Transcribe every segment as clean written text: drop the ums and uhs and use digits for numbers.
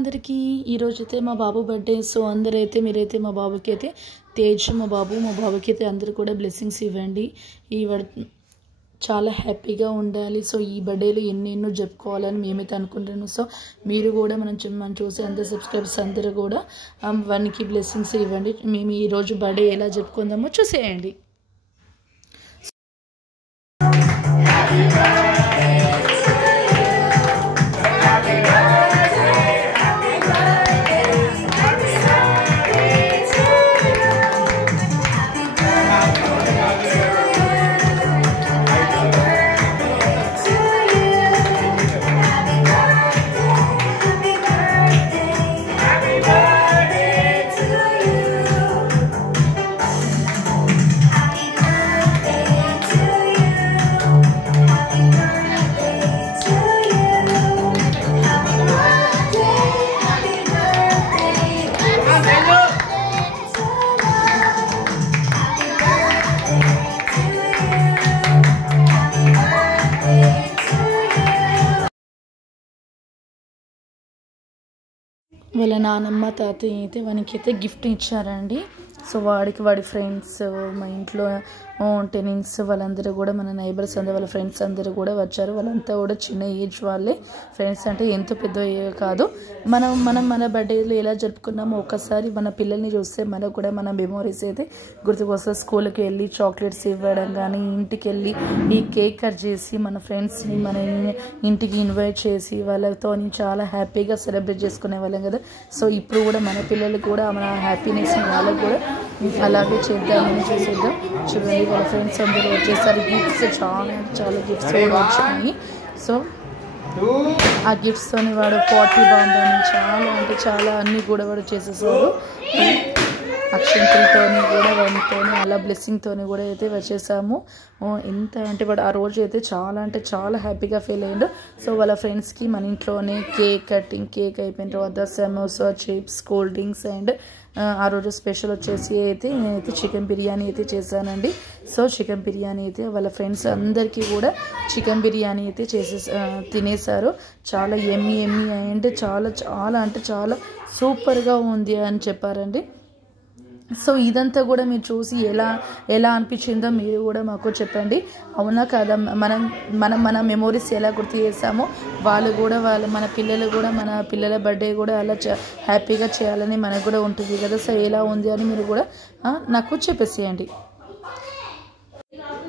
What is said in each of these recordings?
అందరికీ ఈ రోజైతే మా బాబు బర్త్డే. సో అందరైతే మీరైతే మా బాబుకి అయితే తేజ్ మా బాబుకి అయితే అందరూ కూడా బ్లెస్సింగ్స్ ఇవ్వండి. చాలా హ్యాపీగా ఉండాలి. సో ఈ బర్త్డేలు ఎన్నెన్నో జరుపుకోవాలని మేమైతే అనుకుంటున్నాను. సో మీరు కూడా మనం చూసి అందరు సబ్స్క్రైబర్స్ అందరూ కూడా వానికి బ్లెస్సింగ్స్ ఇవ్వండి. మేము ఈరోజు బర్త్డే ఎలా జరుపుకుందామో చూసేయండి. వాళ్ళ నానమ్మ తాతయ్య అయితే వానికైతే గిఫ్ట్ ఇచ్చారండి. సో వాడి ఫ్రెండ్స్, మా ఇంట్లో టెనిన్స్ వాళ్ళందరూ కూడా, మన నైబర్స్ అందరూ, వాళ్ళ ఫ్రెండ్స్ అందరూ కూడా వచ్చారు. వాళ్ళంతా కూడా చిన్న ఏజ్ వాళ్ళే. ఫ్రెండ్స్ అంటే ఎంతో పెద్ద కాదు. మన బర్త్డేలు ఎలా జరుపుకున్నామో ఒకసారి మన పిల్లల్ని చూస్తే మనకు కూడా మన మెమోరీస్ అయితే గుర్తుకొస్తాయి. స్కూల్కి వెళ్ళి చాక్లెట్స్ ఇవ్వడం కానీ, ఇంటికి వెళ్ళి ఈ కేక్ కట్ చేసి మన ఫ్రెండ్స్ని మన ఇంటికి ఇన్వైట్ చేసి వాళ్ళతో చాలా హ్యాపీగా సెలబ్రేట్ చేసుకునే వాళ్ళం కదా. సో ఇప్పుడు కూడా మన పిల్లలు కూడా మన హ్యాపీనెస్ని వాళ్ళకు కూడా అలాగే చేద్దామని చూసేద్దాం. చూడండి వాళ్ళ ఫ్రెండ్స్ అందరూ వచ్చేసరి గిఫ్ట్స్ చాలా గిఫ్ట్స్ కూడా వచ్చినాయి. సో ఆ గిఫ్ట్స్తోని వాడు పార్టీ బాగుందని చాలా అన్నీ కూడా వాడు చేసేసాడు. అక్షంతలతోని కూడా వాటితోని అలా బ్లెస్సింగ్తోని కూడా అయితే వచ్చేసాము. ఎంత అంటే వాడు ఆ రోజు అయితే చాలా హ్యాపీగా ఫీల్ అయ్యాడు. సో వాళ్ళ ఫ్రెండ్స్కి మన ఇంట్లోనే కేక్ అయిపోయిన తర్వాత samosa, chips, cool drinks and ఆ రోజు స్పెషల్ వచ్చేసి అయితే నేనైతే చికెన్ బిర్యానీ అయితే చేశానండి. సో చికెన్ బిర్యానీ అయితే వాళ్ళ ఫ్రెండ్స్ అందరికీ కూడా చికెన్ బిర్యానీ అయితే తినేశారు. చాలా ఎమ్మి అండ్ చాలా సూపర్గా ఉంది అని చెప్పారండి. సో ఇదంతా కూడా మీరు చూసి ఎలా అనిపించిందో మీరు కూడా మాకు చెప్పండి. అవునా కదా, మన మెమోరీస్ ఎలా గుర్తు చేసామో వాళ్ళు కూడా మన పిల్లలు కూడా మన పిల్లల బర్త్డే కూడా అలా హ్యాపీగా చేయాలని మనకు కూడా ఉంటుంది కదా. సో ఎలా ఉంది అని మీరు కూడా నాకు చెప్పేసేయండి.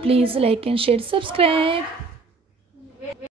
Please like and share, subscribe.